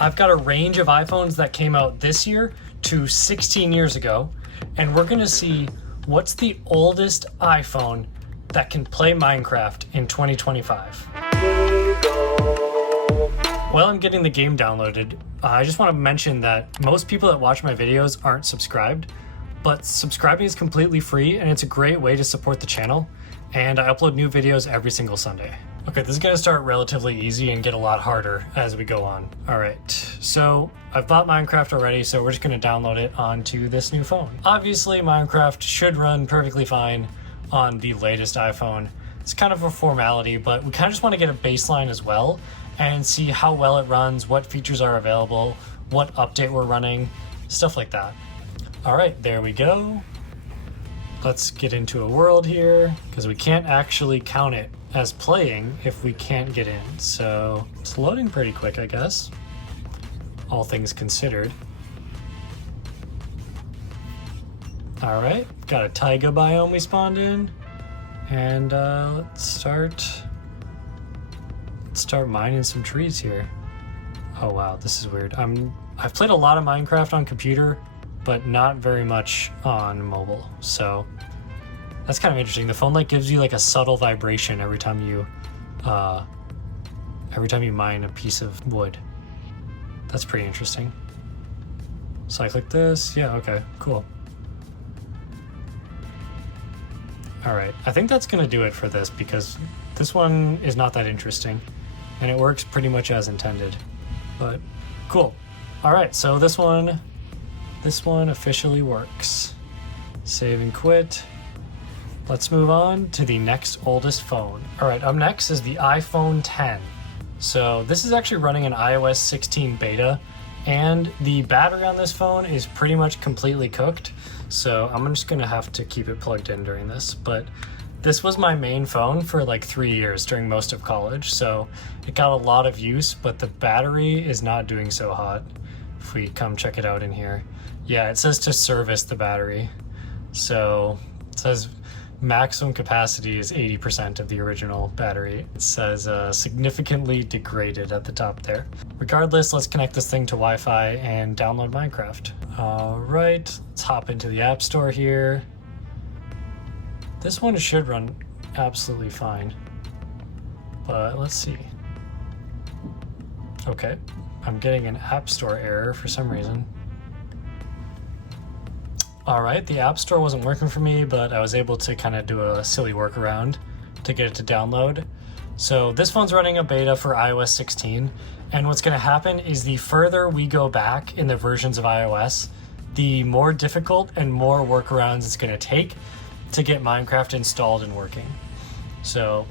I've got a range of iPhones that came out this year to 16 years ago, and we're gonna see what's the oldest iPhone that can play Minecraft in 2025. While I'm getting the game downloaded, I just want to mention that most people that watch my videos aren't subscribed, but subscribing is completely free and it's a great way to support the channel, and I upload new videos every single Sunday. Okay, this is going to start relatively easy and get a lot harder as we go on. Alright, so I've bought Minecraft already, so we're just going to download it onto this new phone. Obviously, Minecraft should run perfectly fine on the latest iPhone. It's kind of a formality, but we kind of just want to get a baseline as well and see how well it runs, what features are available, what update we're running, stuff like that. Alright, there we go. Let's get into a world here, because we can't actually count it as playing if we can't get in. So it's loading pretty quick, I guess, all things considered. Alright, got a taiga biome we spawned in, and let's start mining some trees here. Oh wow, this is weird. I've played a lot of Minecraft on computer, but not very much on mobile, so that's kind of interesting. The phone like gives you like a subtle vibration every time you mine a piece of wood. That's pretty interesting. So I click this. Yeah, okay, cool. All right, I think that's gonna do it for this, because this one is not that interesting and it works pretty much as intended, but cool. All right, so this one officially works. Save and quit. Let's move on to the next oldest phone. All right, up next is the iPhone X. So this is actually running an iOS 16 beta, and the battery on this phone is pretty much completely cooked. So I'm just gonna have to keep it plugged in during this, but this was my main phone for like 3 years during most of college. So it got a lot of use, but the battery is not doing so hot. If we come check it out in here. Yeah, it says to service the battery. So it says maximum capacity is 80% of the original battery. It says significantly degraded at the top there. Regardless, let's connect this thing to Wi-Fi and download Minecraft. All right, let's hop into the App Store here. This one should run absolutely fine, but let's see. Okay, I'm getting an App Store error for some reason. All right, the App Store wasn't working for me, but I was able to kind of do a silly workaround to get it to download. So this phone's running a beta for iOS 16, and what's going to happen is the further we go back in the versions of iOS, the more difficult and more workarounds it's going to take to get Minecraft installed and working. So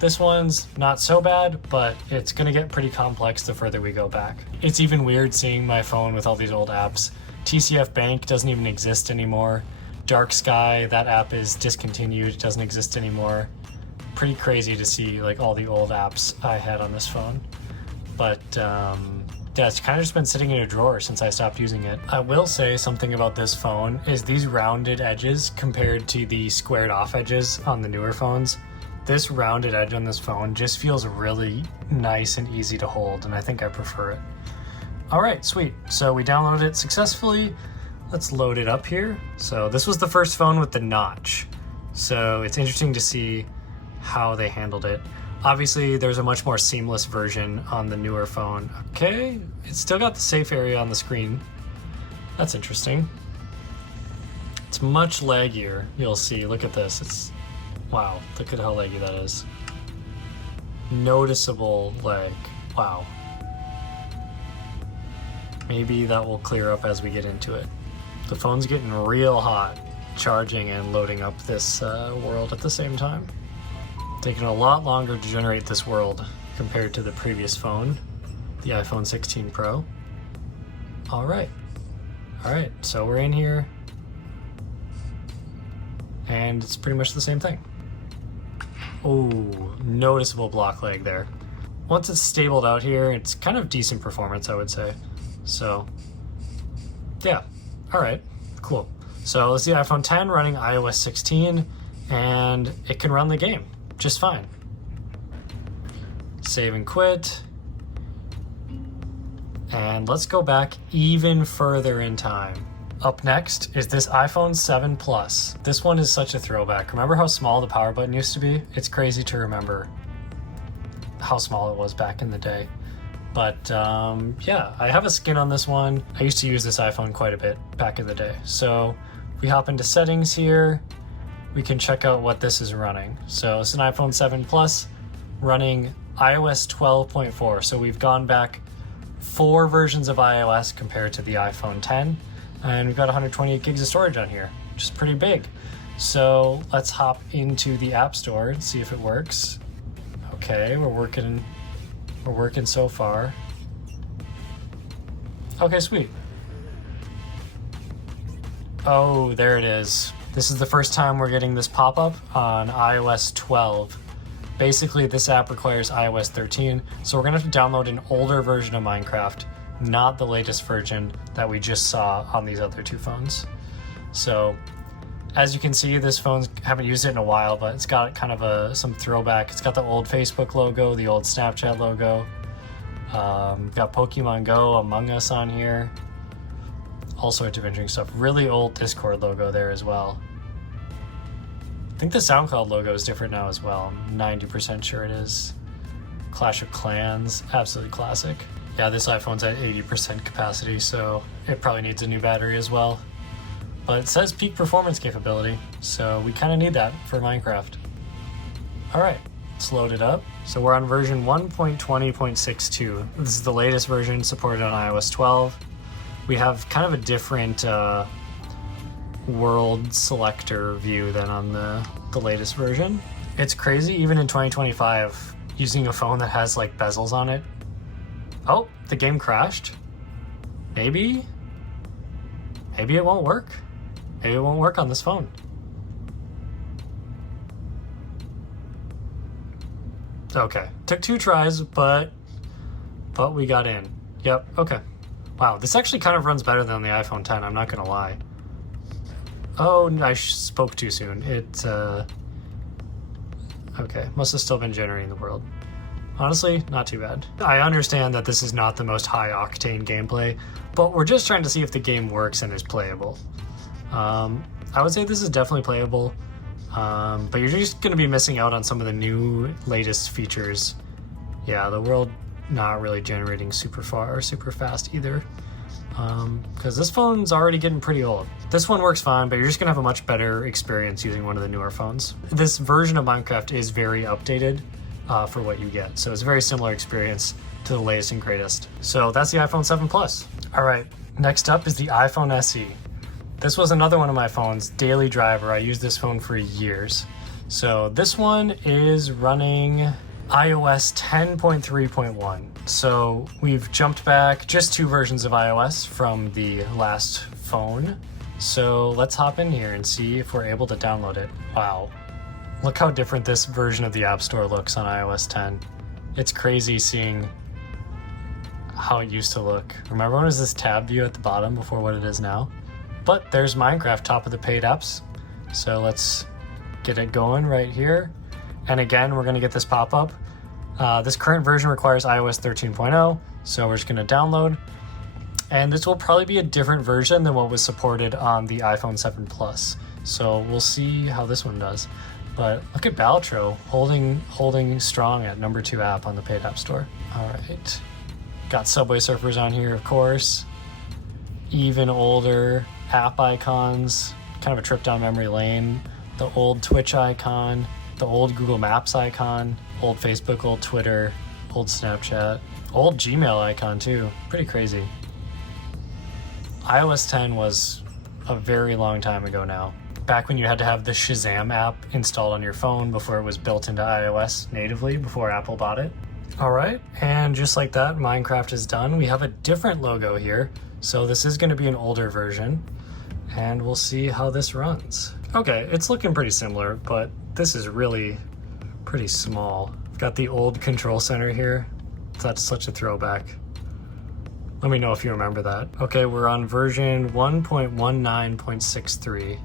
this one's not so bad, but it's going to get pretty complex the further we go back. It's even weird seeing my phone with all these old apps. TCF Bank doesn't even exist anymore. Dark Sky, that app is discontinued, it doesn't exist anymore. Pretty crazy to see like all the old apps I had on this phone. But yeah, it's kind of just been sitting in a drawer since I stopped using it. I will say something about this phone is these rounded edges compared to the squared off edges on the newer phones. This rounded edge on this phone just feels really nice and easy to hold, and I think I prefer it. All right, sweet. So we downloaded it successfully. Let's load it up here. So this was the first phone with the notch. So it's interesting to see how they handled it. Obviously, there's a much more seamless version on the newer phone. Okay, it's still got the safe area on the screen. That's interesting. It's much laggier, you'll see. Look at this. Wow, look at how laggy that is. Noticeable lag. Wow. Maybe that will clear up as we get into it. The phone's getting real hot, charging and loading up this world at the same time. Taking a lot longer to generate this world compared to the previous phone, the iPhone 16 Pro. All right, so we're in here, and it's pretty much the same thing. Oh, noticeable block lag there. Once it's stabled out here, it's kind of decent performance, I would say. So, yeah, all right, cool. So let's see, iPhone X running iOS 16, and it can run the game just fine. Save and quit. And let's go back even further in time. Up next is this iPhone 7 Plus. This one is such a throwback. Remember how small the power button used to be? It's crazy to remember how small it was back in the day. But yeah, I have a skin on this one. I used to use this iPhone quite a bit back in the day. So we hop into settings here. We can check out what this is running. So it's an iPhone 7 Plus running iOS 12.4. So we've gone back 4 versions of iOS compared to the iPhone 10. And we've got 128 gigs of storage on here, which is pretty big. So let's hop into the App Store and see if it works. Okay, we're working so far. Okay, sweet. Oh, there it is. This is the first time we're getting this pop-up on iOS 12. Basically, this app requires iOS 13, so we're gonna have to download an older version of Minecraft, not the latest version that we just saw on these other 2 phones. So, as you can see, this phone's haven't used it in a while, but it's got kind of some throwback. It's got the old Facebook logo, the old Snapchat logo. Got Pokemon Go, Among Us on here. All sorts of interesting stuff. Really old Discord logo there as well. I think the SoundCloud logo is different now as well. I'm 90% sure it is. Clash of Clans, absolutely classic. Yeah, this iPhone's at 80% capacity, so it probably needs a new battery as well. But it says peak performance capability, so we kind of need that for Minecraft. All right, let's load it up. So we're on version 1.20.62. This is the latest version supported on iOS 12. We have kind of a different world selector view than on the latest version. It's crazy, even in 2025, using a phone that has like bezels on it. Oh, the game crashed. Maybe it won't work. Maybe it won't work on this phone. Okay, took 2 tries, but we got in. Yep, okay. Wow, this actually kind of runs better than the iPhone 10, I'm not gonna lie. Oh, I spoke too soon. Okay, must have still been generating the world. Honestly, not too bad. I understand that this is not the most high-octane gameplay, but we're just trying to see if the game works and is playable. I would say this is definitely playable, but you're just going to be missing out on some of the new, latest features. Yeah, the world not really generating super fast either, because this phone's already getting pretty old. This one works fine, but you're just going to have a much better experience using one of the newer phones. This version of Minecraft is very updated for what you get, so it's a very similar experience to the latest and greatest. So that's the iPhone 7 Plus. All right, next up is the iPhone SE. This was another one of my phones, daily driver. I used this phone for years. So this one is running iOS 10.3.1. So we've jumped back just 2 versions of iOS from the last phone. So let's hop in here and see if we're able to download it. Wow. Look how different this version of the App Store looks on iOS 10. It's crazy seeing how it used to look. Remember when it was this tab view at the bottom before what it is now? But there's Minecraft, top of the paid apps. So let's get it going right here. And again, we're gonna get this pop-up. This current version requires iOS 13.0, so we're just gonna download. And this will probably be a different version than what was supported on the iPhone 7 Plus. So we'll see how this one does. But look at Baltro holding strong at number 2 app on the paid app store. All right, got Subway Surfers on here, of course. Even older app icons, kind of a trip down memory lane. The old Twitch icon, the old Google Maps icon, old Facebook, old Twitter, old Snapchat, old Gmail icon too. Pretty crazy. iOS 10 was a very long time ago now. Back when you had to have the Shazam app installed on your phone before it was built into iOS natively, before Apple bought it. All right, and just like that, Minecraft is done. We have a different logo here. So this is going to be an older version, and we'll see how this runs. Okay, it's looking pretty similar, but this is really pretty small. I've got the old control center here. That's such a throwback. Let me know if you remember that. Okay, we're on version 1.19.63. It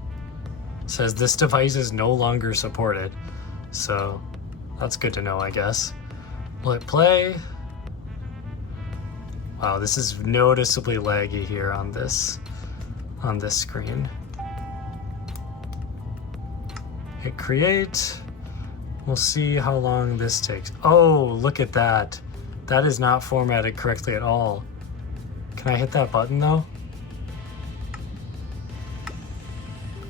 says this device is no longer supported, so that's good to know, I guess. Will it play? Wow, this is noticeably laggy here on this screen. Hit create. We'll see how long this takes. Oh, look at that. That is not formatted correctly at all. Can I hit that button though?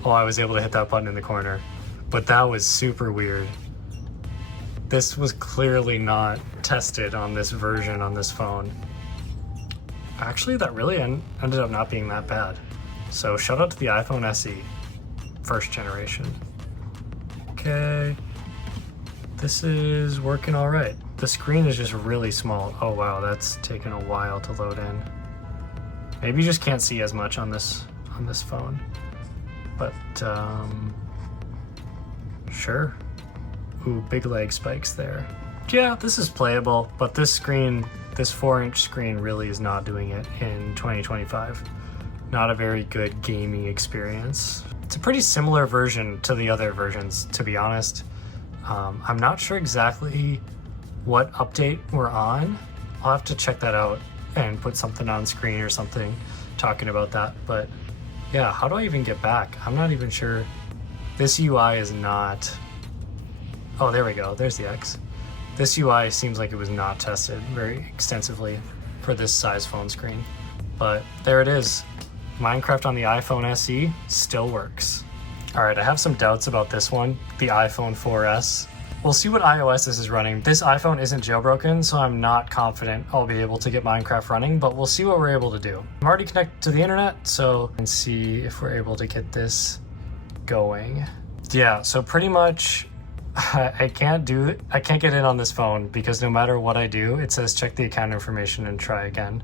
Oh, I was able to hit that button in the corner, but that was super weird. This was clearly not tested on this version on this phone. Actually, that really ended up not being that bad. So shout out to the iPhone SE, first generation. Okay, this is working all right. The screen is just really small. Oh wow, that's taken a while to load in. Maybe you just can't see as much on this phone. But sure. Ooh, big leg spikes there. Yeah, this is playable, but this screen, this 4-inch screen really is not doing it in 2025. Not a very good gaming experience. It's a pretty similar version to the other versions, to be honest. I'm not sure exactly what update we're on. I'll have to check that out and put something on screen or something talking about that. But yeah, how do I even get back? I'm not even sure. This UI is not... Oh, there we go. There's the X. This UI seems like it was not tested very extensively for this size phone screen. But there it is. Minecraft on the iPhone SE still works. All right, I have some doubts about this one, the iPhone 4S. We'll see what iOS this is running. This iPhone isn't jailbroken, so I'm not confident I'll be able to get Minecraft running, but we'll see what we're able to do. I'm already connected to the internet, so we can see if we're able to get this going. Yeah, so pretty much I can't get in on this phone because no matter what I do, it says check the account information and try again.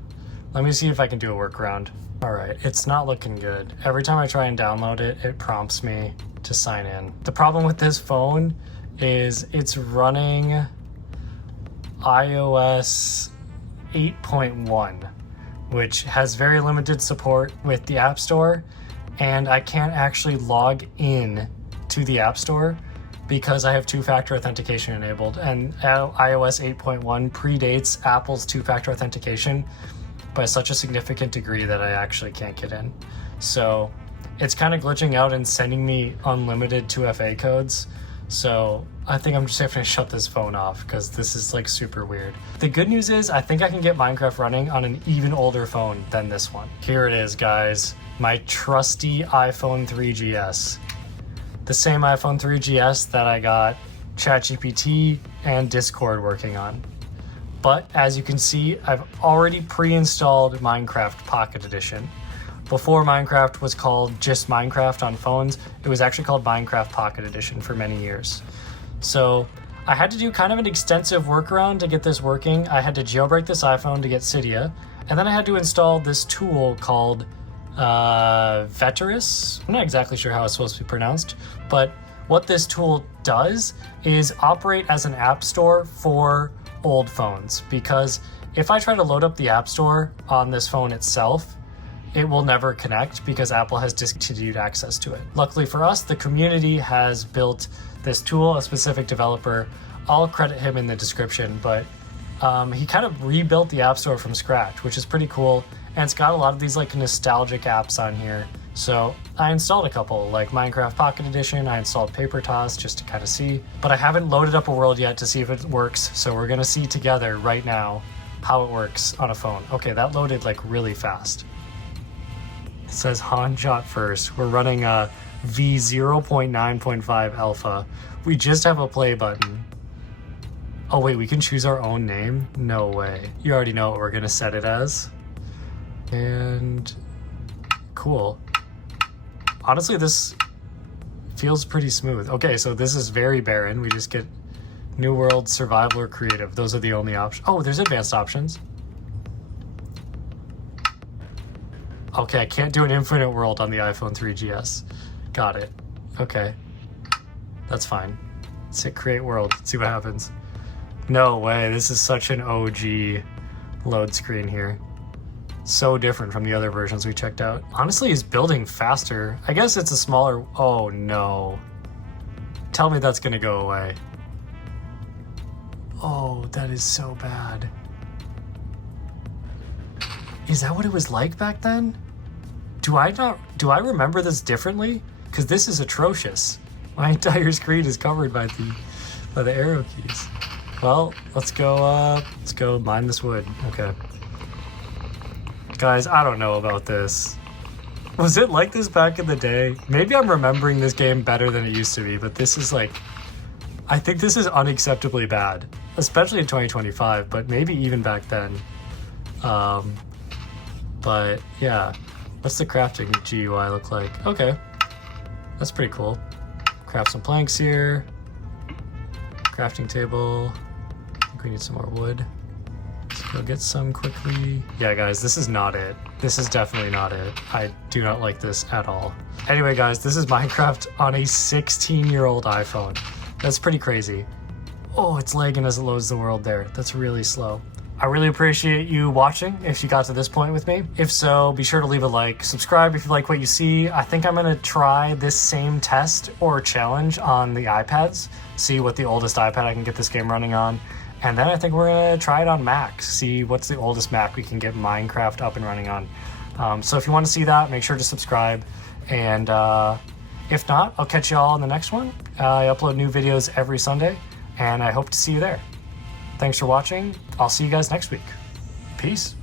Let me see if I can do a workaround. All right, it's not looking good. Every time I try and download it, it prompts me to sign in. The problem with this phone is it's running iOS 8.1, which has very limited support with the App Store, and I can't actually log in to the App Store because I have two-factor authentication enabled, and iOS 8.1 predates Apple's two-factor authentication by such a significant degree that I actually can't get in. So it's kind of glitching out and sending me unlimited 2FA codes. So I think I'm just having to shut this phone off because this is like super weird. The good news is I think I can get Minecraft running on an even older phone than this one. Here it is, guys. My trusty iPhone 3GS. The same iPhone 3GS that I got ChatGPT and Discord working on. But as you can see, I've already pre-installed Minecraft Pocket Edition. Before Minecraft was called just Minecraft on phones, it was actually called Minecraft Pocket Edition for many years. So I had to do kind of an extensive workaround to get this working. I had to jailbreak this iPhone to get Cydia, and then I had to install this tool called Veterus. I'm not exactly sure how it's supposed to be pronounced, but what this tool does is operate as an app store for old phones, because if I try to load up the App Store on this phone itself, it will never connect because Apple has discontinued access to it. Luckily for us, the community has built this tool, a specific developer. I'll credit him in the description, but he kind of rebuilt the App Store from scratch, which is pretty cool. And it's got a lot of these like nostalgic apps on here. So I installed a couple, like Minecraft Pocket Edition. I installed Paper Toss just to kind of see, but I haven't loaded up a world yet to see if it works. So we're gonna see together right now how it works on a phone. Okay, that loaded like really fast. It says Hanshot first. We're running a V0.9.5 alpha. We just have a play button. Oh wait, we can choose our own name? No way. You already know what we're gonna set it as. And cool. Honestly, this feels pretty smooth. Okay, so this is very barren. We just get New World, Survival, or Creative. Those are the only options. Oh, there's advanced options. Okay, I can't do an infinite world on the iPhone 3GS. Got it. Okay. That's fine. Let's hit create world. See what happens. No way. This is such an OG load screen here. So different from the other versions we checked out. Honestly, it's building faster. I guess it's a smaller... Oh, no. Tell me that's going to go away. Oh, that is so bad. Is that what it was like back then? Do I remember this differently? Because this is atrocious. My entire screen is covered by the arrow keys. Well, let's go mine this wood. Okay. Guys, I don't know about this. Was it like this back in the day? Maybe I'm remembering this game better than it used to be, but this is like, I think this is unacceptably bad, especially in 2025, but maybe even back then. But yeah, what's the crafting GUI look like? Okay, that's pretty cool. Craft some planks here. Crafting table. I think we need some more wood. Let's go get some quickly. Yeah, guys, this is not it. This is definitely not it. I do not like this at all. Anyway, guys, this is Minecraft on a 16-year-old iPhone. That's pretty crazy. Oh, it's lagging as it loads the world there. That's really slow. I really appreciate you watching if you got to this point with me. If so, be sure to leave a like, subscribe if you like what you see. I think I'm gonna try this same test or challenge on the iPads, see what the oldest iPad I can get this game running on. And then I think we're gonna try it on Mac, see what's the oldest Mac we can get Minecraft up and running on. So if you want to see that, make sure to subscribe. And if not, I'll catch you all in the next one. I upload new videos every Sunday, and I hope to see you there. Thanks for watching. I'll see you guys next week. Peace.